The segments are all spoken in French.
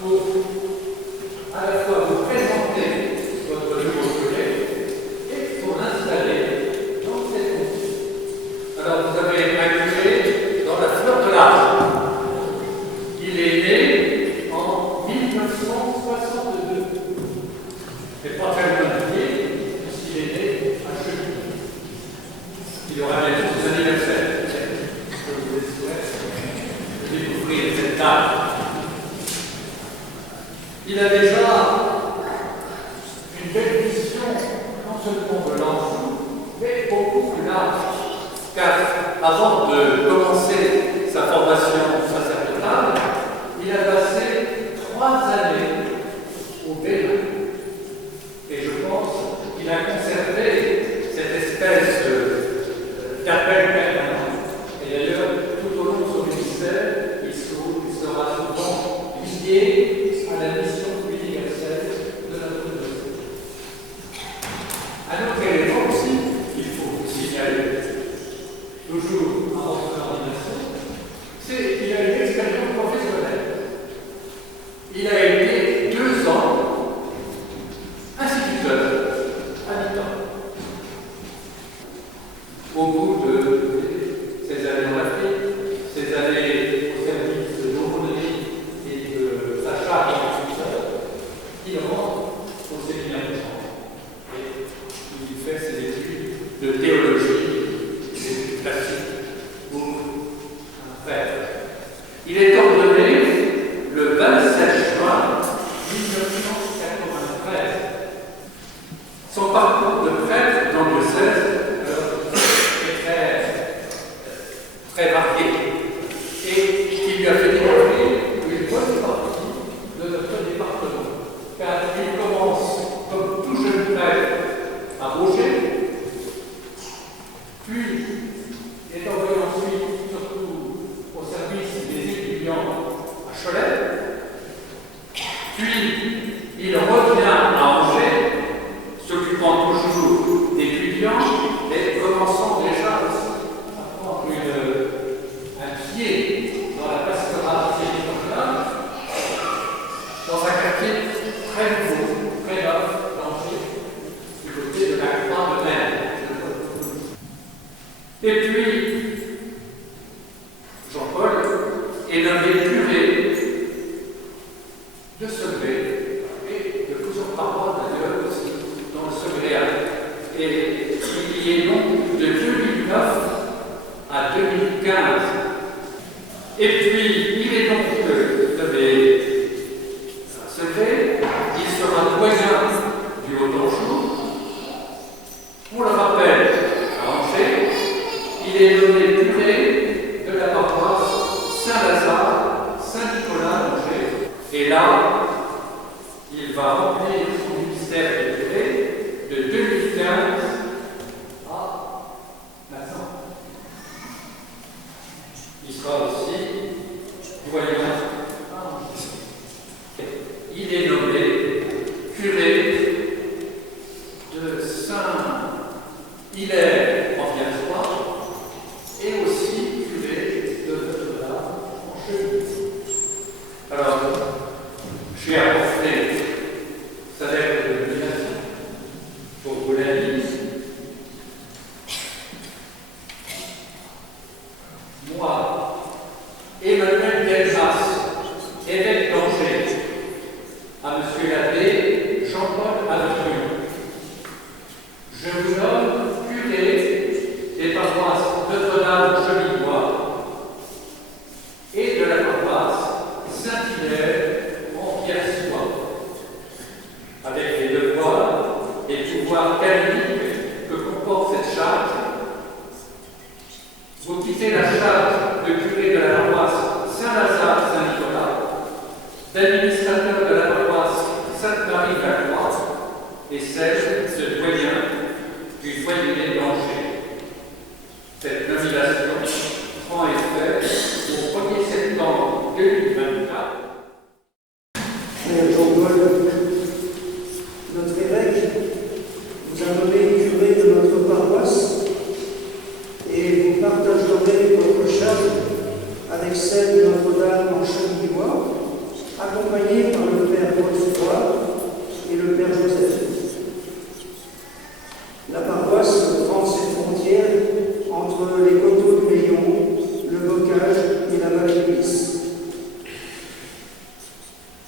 pour à la fois vous présenter votre nouveau projet et pour l'installer dans cette fonction. Alors vous avez inclus dans la fleur de l'âge. Il est né en 1962. C'est pas très loin de dire, puisqu'il est né à Chevigny. Il aura bientôt ses anniversaires. Je vous les souhaite de découvrir cette date. Il a déjà une belle vision, non seulement de l'enfant, mais beaucoup plus large. Car avant de commencer sa formation sacerdotale, il a passé 3 années au Bénin. Et je pense qu'il a conservé cette espèce d'appel permanent. Et d'ailleurs, tout au long de son ministère, il sera souvent lié à la mission universelle de la communauté. Un autre élément aussi qu'il faut signaler, toujours en ordination, c'est qu'il a une expérience professionnelle. Il a été 2 ans instituteur à mi-temps. Au bout de ces années en Afrique, ces années au service de l'aumônerie et de sa charge d'instituteur, il rentre au séminaire de Chambre. Et il fait ses études de théologie, des études classiques pour un prêtre. Il est ordonné le 27 juin 1993. Son parcours de prêtre dans le diocèse est très varié et qui lui a fait découvrir une bonne partie de notre département. Car il commence comme tout jeune prêtre à Roger, puis est envoyé ensuite surtout au service des étudiants à Cholet, puis il revient à Angers, s'occupant toujours d'étudiants et commençant déjà aussi à prendre un pied dans la pastorale territoriale, dans un quartier très nouveau, très neuf, d'Angers, du côté de la Croix de Mer. Et puis, Jean-Paul est nommé curé de Segré et de plusieurs paroles d'ailleurs aussi dans le Segréal. Et il y est donc de 2009 à 2015. Et puis, il est donc nommé à Segré, il sera doyen du Haut-Anjou. Pour le rappel, à Angers, il est nommé curé de la paroisse Saint-Lazare, Saint-Nicolas d'Angers. Et là, il va remplir son ministère de curé de 2015 à maintenant. Il sera aussi doyen. Il est nommé curé de Saint-Hilaire en Viennois et aussi curé de Notre-Dame en Chevigny. Alors, j'ai apporté sa lettre de nomination pour vous la lire. Moi, Emmanuel Delmas, évêque d'Angers, à Monsieur l'abbé Jean-Paul Avrieux, je vous nomme curé des paroisses Notre-Dame Chevignois et de la paroisse Saint-Hilaire en Pierre-Sois, avec les devoirs et pouvoirs canoniques que comporte cette charge. Vous quittez la charge de curé de la paroisse Saint-Lazare Saint-Nicolas, d'administrateur de la paroisse Sainte-Marie-de-la-Croix et celle de doyen du foyer d'Angers. Cette nomination prend effet au 1er septembre 2024. Jean-Paul, notre évêque, vous a nommé curé de notre paroisse et vous partagerez votre charge avec celle de Notre-Dame en Chevignois accompagné par le Père Godefroy et le Père Joseph. La paroisse prend ses frontières entre les coteaux du Léon, le Bocage et la vallée du Lys.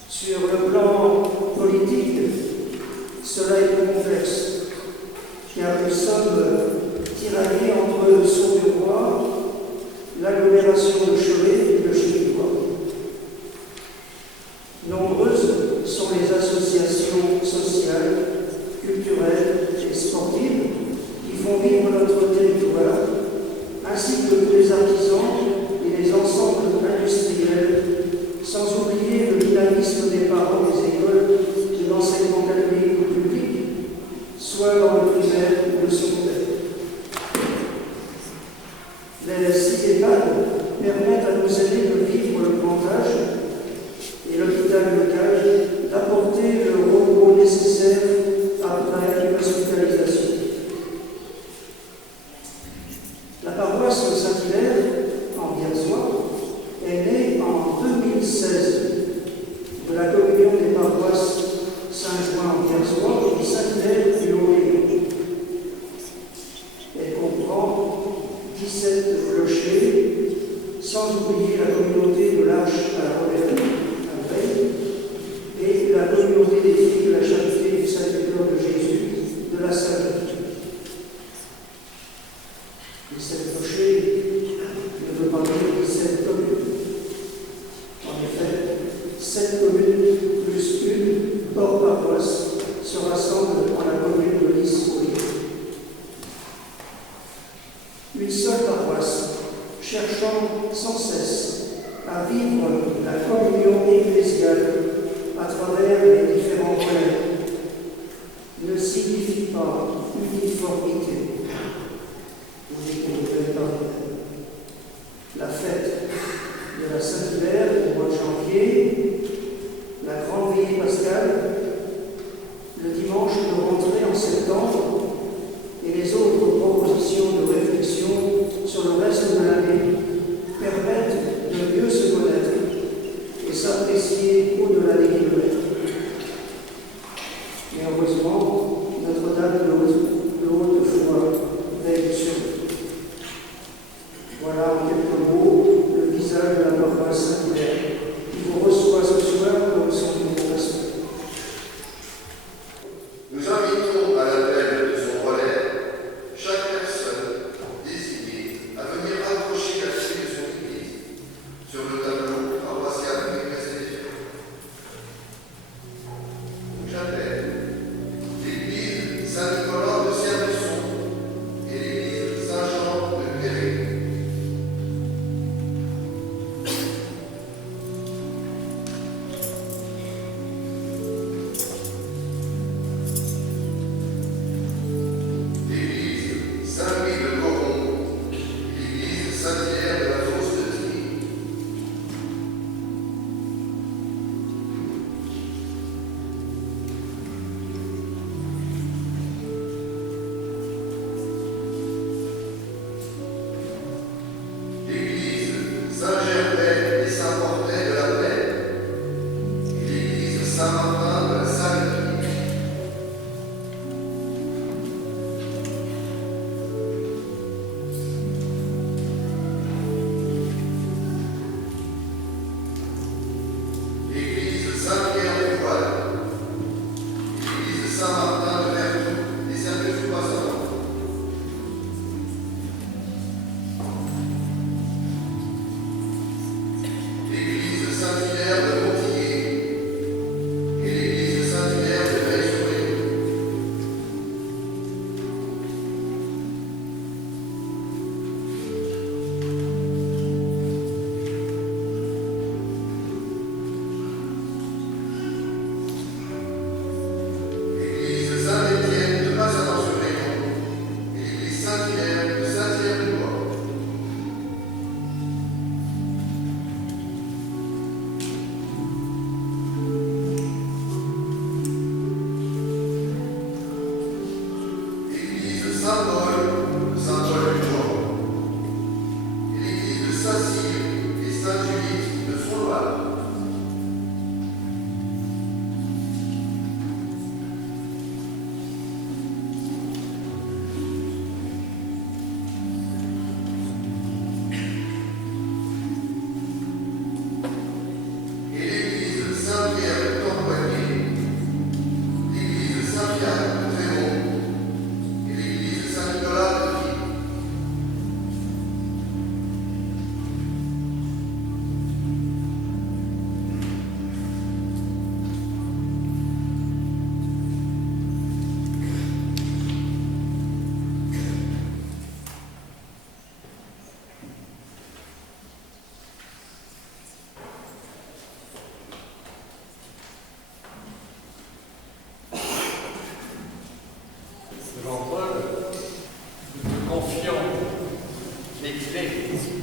Sur le plan politique, cela est plus complexe, car nous sommes tiraillés entre Saint-Roi, l'agglomération de Cholet et le Chéridois. Nombreuses sont les associations sociales, culturelles et sportives qui font vivre notre territoire, ainsi que tous les artisans et les ensembles industriels, sans oublier le dynamisme des parents des écoles de l'enseignement catholique ou public, soit dans le primaire ou le secondaire. Les 6 EHPAD permettent à nos aînés de vivre le grand âge et l'hôpital local d'apporter le repos nécessaire après une hospitalisation. La paroisse de Saint-Hilaire, en Vierzois, est née en 2016 de la communion des paroisses Saint-Join en Vierzois et Saint-Hilaire du Haut-Léon. Elle comprend 17 clochers, sans oublier la communauté de l'Arche à la Romaine, à Veille, et la communauté des filles de la Charité du Sacré-Cœur de Jésus de la Sainte. 17 clochers ne veut pas dire 17 communes. En effet, 7 communes plus une hors paroisse se rassemblent dans la commune de Lys-au-Léon. Une seule paroisse, cherchant sans cesse à vivre la communion ecclésiale à travers les différents moyens, ne signifie pas uniformité. Vous découvrez par la fête de la Saint-Hilaire au mois de janvier, la grande veillée pascale, le dimanche de rentrée en septembre et les autres propositions de réflexion sur le reste de l'année permettent de mieux se connaître et s'apprécier au-delà des kilomètres. Mais heureusement, Notre-Dame de Haute-Foi veille sur nous. Voilà en quelques mots le visage de la paroisse Saint-Hilaire qui vous reçoit ce soir comme son nouveau pasteur. Nous invitons à l'appel de son relais chaque personne désignée à venir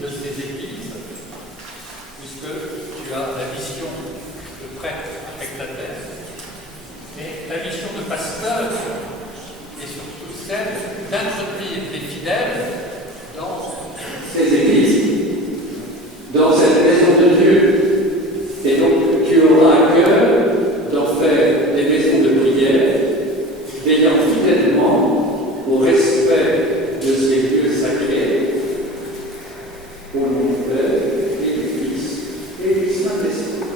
de ces églises, puisque tu as la mission de prêtre avec la terre, mais la mission de pasteur est surtout celle d'introduire les fidèles dans ces églises, dans cette maison de Dieu. Et donc tu auras à cœur d'en faire des maisons de prière, veillant fidèlement au respect de ces lieux sacrés, au nom du Père et du Fils et du Saint-Esprit.